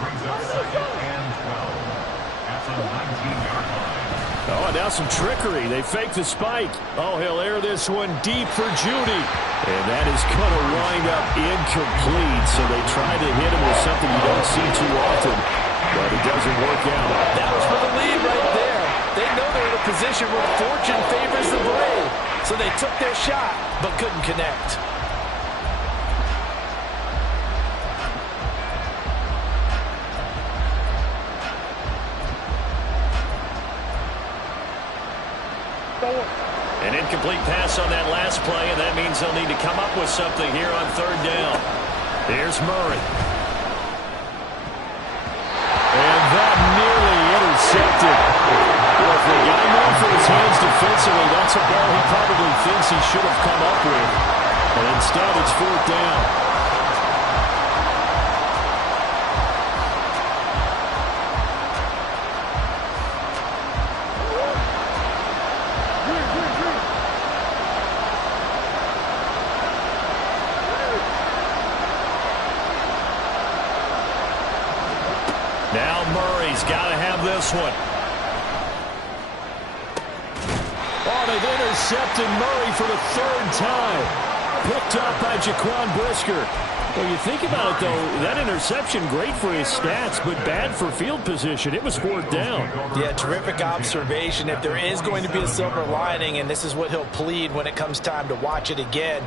Brings up 2nd and 12. At the 19-yard line. Oh, and now some trickery. They fake the spike. Oh, he'll air this one deep for Judy. And that is going to wind up incomplete. So they try to hit him with something you don't see too often, but it doesn't work out. That was for the lead right there. They know they're in a position where fortune favors the brave. So they took their shot, but couldn't connect. An incomplete pass on that last play, and that means they'll need to come up with something here on 3rd down. Here's Murray. And that nearly intercepted. Well, if the guy moved for his hands defensively, that's a ball he probably thinks he should have come up with. And instead, it's 4th down. Now Murray's got to have this one. Oh, they've intercepted Murray for the 3rd time. Picked up by Jaquan Brisker. Well, you think about it, though, that interception, great for his stats, but bad for field position. It was 4th down. Yeah, terrific observation. If there is going to be a silver lining, and this is what he'll plead when it comes time to watch it again,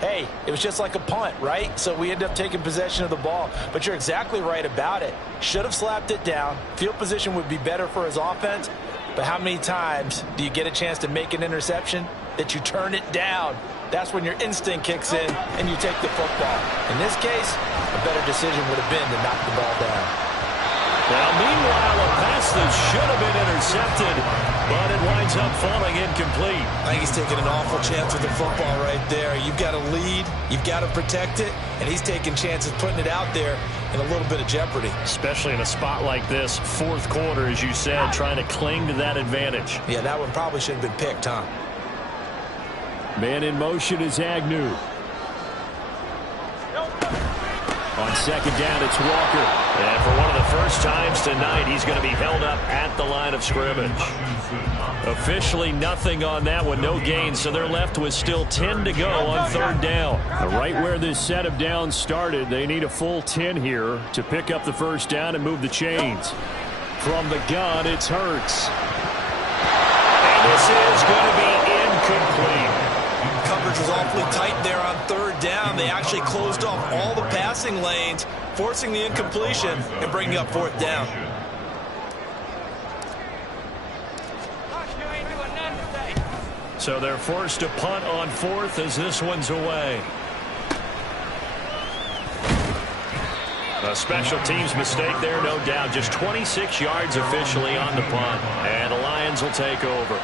hey, it was just like a punt, right? So we end up taking possession of the ball. But you're exactly right about it. Should have slapped it down. Field position would be better for his offense. But how many times do you get a chance to make an interception that you turn it down? That's when your instinct kicks in and you take the football. In this case, a better decision would have been to knock the ball down. Now, meanwhile, a pass that should have been intercepted, but it winds up falling incomplete. I think he's taking an awful chance with the football right there. You've got to lead, you've got to protect it, and he's taking chances putting it out there in a little bit of jeopardy. Especially in a spot like this, 4th quarter, as you said, trying to cling to that advantage. Yeah, that one probably should have been picked, huh? Man in motion is Agnew. On 2nd down, it's Walker. And for one of the first times tonight, he's going to be held up at the line of scrimmage. Officially nothing on that one, no gain, so they're left with still 10 to go on 3rd down. Right where this set of downs started, they need a full 10 here to pick up the 1st down and move the chains. From the gun, it's Hurts. And this is going to be incomplete. Coverage was awfully tight there on 3rd down. They actually closed off all the passing lanes, forcing the incompletion and bringing up 4th down. So they're forced to punt on 4th as this one's away. A special teams mistake there, no doubt. Just 26 yards officially on the punt. And the Lions will take over.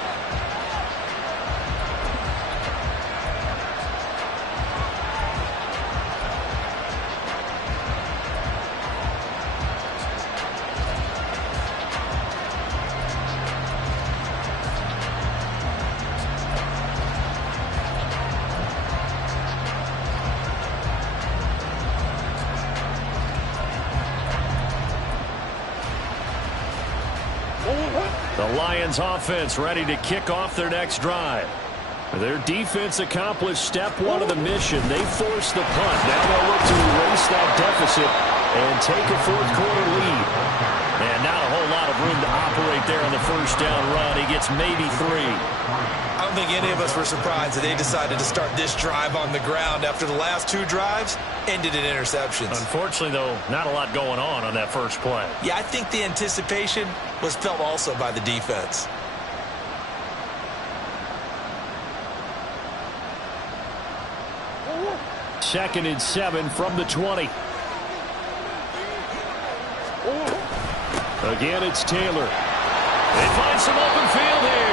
The Lions offense ready to kick off their next drive. Their defense accomplished step 1 of the mission. They forced the punt. Now they'll look to erase that deficit and take a 4th quarter lead. And not a whole lot of room to operate there on the 1st down run. He gets maybe 3. I don't think any of us were surprised that they decided to start this drive on the ground after the last 2 drives ended in interceptions. Unfortunately, though, not a lot going on that first play. Yeah, I think the anticipation was felt also by the defense. Second and 7 from the 20. Again, it's Taylor. They find some open field here.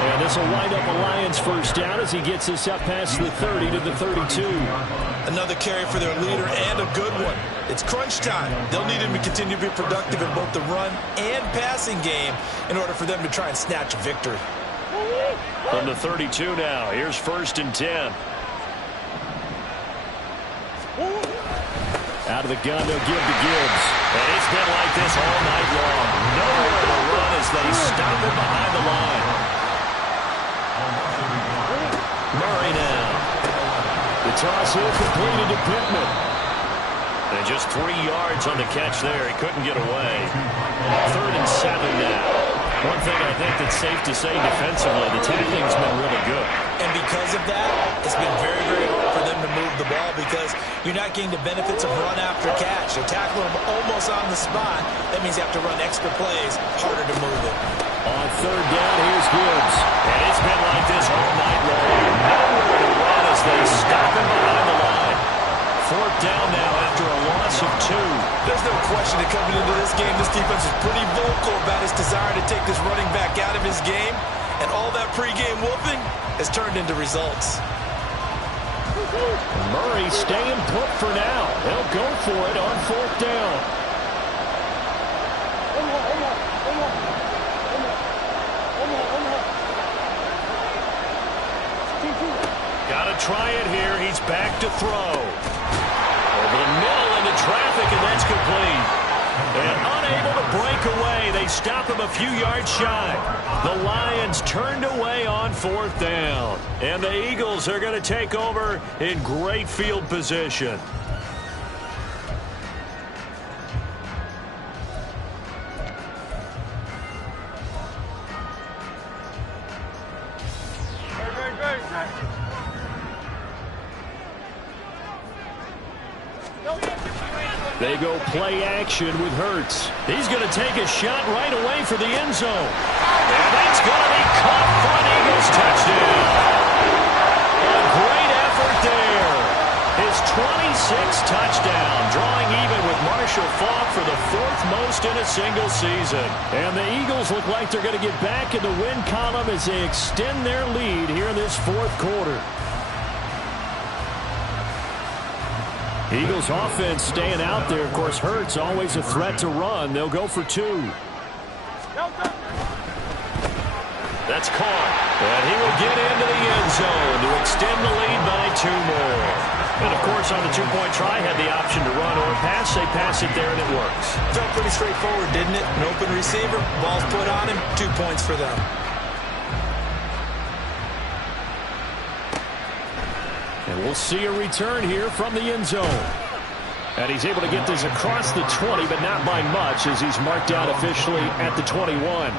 And this will wind up a Lions first down as he gets us up past the 30 to the 32. Another carry for their leader and a good one. It's crunch time. They'll need him to continue to be productive in both the run and passing game in order for them to try and snatch a victory. From the 32 now, here's 1st and 10. Out of the gun, they'll give to Gibbs. And it's been like this all night long. Nowhere to run as they stop him behind the line. Murray now. The toss here completed to Pittman. And just 3 yards on the catch there. He couldn't get away. 3rd and 7 now. One thing I think that's safe to say defensively, the tackling's been really good. And because of that, it's been very, very hard for them to move the ball because you're not getting the benefits of run after catch. They tackle them almost on the spot. That means you have to run extra plays, harder to move it. On 3rd down, here's Gibbs. And it's been like this all night long. Nowhere to run as they stop him behind the line. 4th down now after a loss of 2. There's no question that coming into this game, this defense is pretty vocal about its desire to take this running back out of his game. And all that pregame whooping has turned into results. Murray staying put for now. They'll go for it on 4th down. Got to try it here. He's back to throw. Over the middle into traffic, and that's complete. And unable to break away. They stop him a few yards shy. The Lions turned away on 4th down. And the Eagles are going to take over in great field position. They go play action with Hurts. He's going to take a shot right away for the end zone. And that's going to be caught for an Eagles touchdown. A great effort there. His 26th touchdown, drawing even with Marshall Faulk for the 4th most in a single season. And the Eagles look like they're going to get back in the win column as they extend their lead here in this 4th quarter. Eagles offense staying out there. Of course, Hurts always a threat to run. They'll go for 2. That's caught. And he will get into the end zone to extend the lead by 2 more. And, of course, on the 2-point try, had the option to run or pass. They pass it there, and it works. Felt pretty straightforward, didn't it? An open receiver, ball's put on him, 2 points for them. And we'll see a return here from the end zone. And he's able to get this across the 20, but not by much as he's marked out officially at the 21.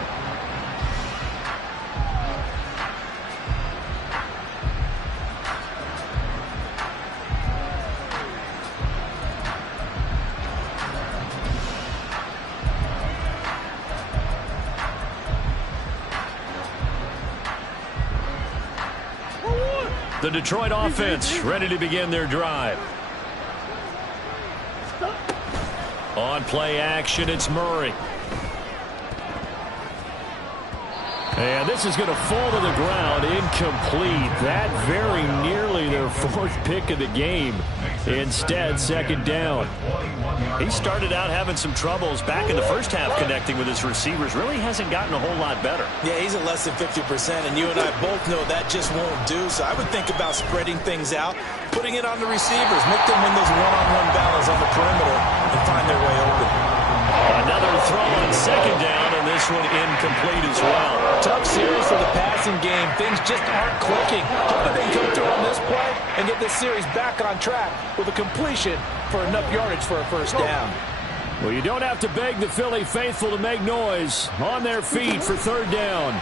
The Detroit offense ready to begin their drive. On play action, it's Murray. And this is going to fall to the ground, incomplete. That very nearly their 4th pick of the game. Instead, 2nd down. He started out having some troubles back in the first half connecting with his receivers. Really hasn't gotten a whole lot better. Yeah, he's at less than 50%, and you and I both know that just won't do. So I would think about spreading things out, putting it on the receivers, make them win those one-on-one battles on the perimeter and find their way open. Another throw on 2nd down, and this one incomplete as well. Tough series for the passing game. Things just aren't clicking. Hoping they can come through on this play and get this series back on track with a completion for enough yardage for a 1st down. Well, you don't have to beg the Philly faithful to make noise. On their feet for 3rd down.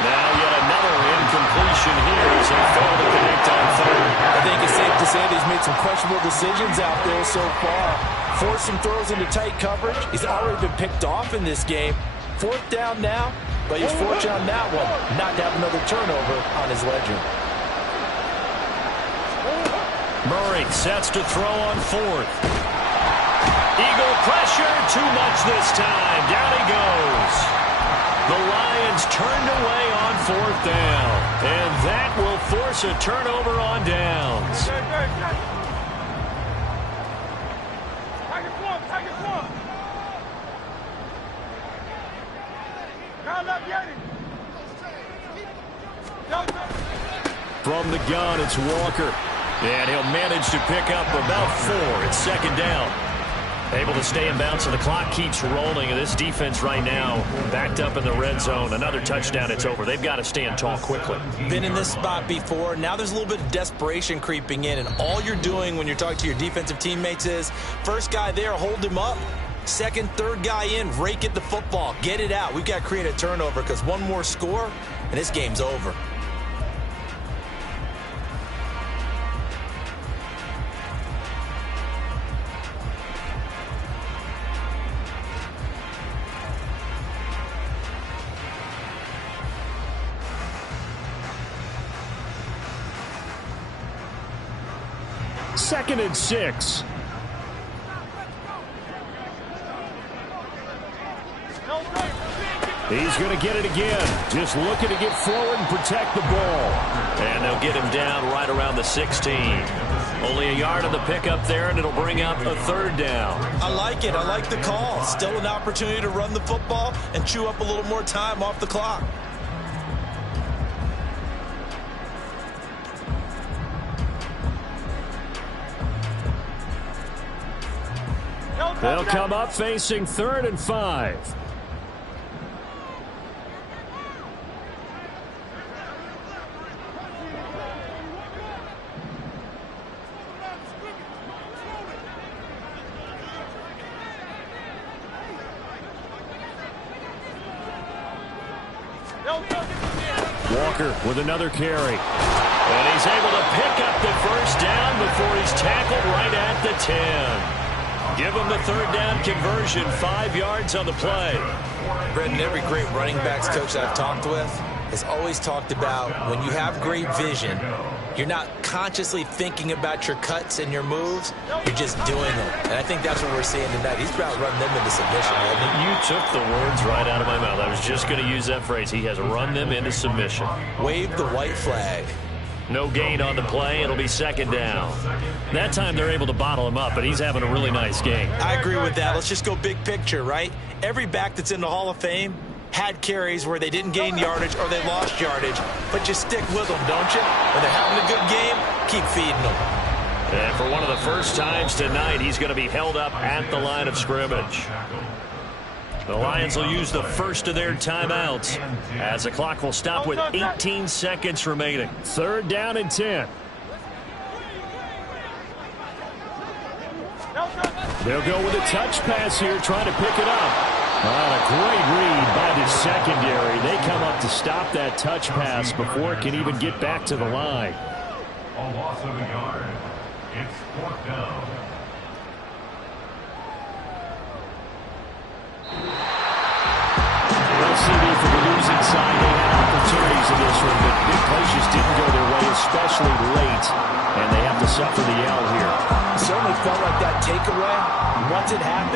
Now yet another incompletion here as they fail to connect on 3rd. I think it's safe to say that he's made some questionable decisions out there so far. Forced some throws into tight coverage. He's already been picked off in this game. 4th down now, but he's fortunate on that one not to have another turnover on his ledger. Murray sets to throw on 4th. Eagle pressure, too much this time. Down he goes. The Lions turned away on 4th down. And that will force a turnover on downs. From the gun, it's Walker. And he'll manage to pick up about 4. It's 2nd down. Able to stay in bounds, and the clock keeps rolling. And this defense right now backed up in the red zone. Another touchdown, it's over. They've got to stand tall quickly. Been in this spot before. Now there's a little bit of desperation creeping in. And all you're doing when you're talking to your defensive teammates is, first guy there, hold him up. Second, third guy in, rake at the football. Get it out. We've got to create a turnover because one more score, and this game's over. Second and 6. He's going to get it again. Just looking to get forward and protect the ball. And they'll get him down right around the 16. Only a yard on the pickup there, and it'll bring up a 3rd down. I like it. I like the call. Still an opportunity to run the football and chew up a little more time off the clock. They'll come up facing 3rd and 5. Walker with another carry. And he's able to pick up the 1st down before he's tackled right at the 10. Give him the 3rd down conversion, 5 yards on the play. Brendan, every great running backs coach I've talked with has always talked about when you have great vision, you're not consciously thinking about your cuts and your moves, you're just doing them. And I think that's what we're seeing tonight. He's about to run them into submission, hasn't he? You took the words right out of my mouth. I was just going to use that phrase. He has run them into submission. Wave the white flag. No gain on the play. It'll be 2nd down. That time they're able to bottle him up, but he's having a really nice game. I agree with that. Let's just go big picture, right? Every back that's in the Hall of Fame had carries where they didn't gain yardage or they lost yardage, but you stick with them, don't you? When they're having a good game, keep feeding them. And for one of the first times tonight, he's going to be held up at the line of scrimmage. The Lions will use the first of their timeouts as the clock will stop with 18 seconds remaining. 3rd down and 10. They'll go with a touch pass here, trying to pick it up. A great read by the secondary. They come up to stop that touch pass before it can even get back to the line. A loss of a yard. It's 4th down. Let's see if for the losing side, they had opportunities in this one, but big plays just didn't go their way, especially late, and they have to suffer the L here. Certainly felt like that takeaway. Once it happened,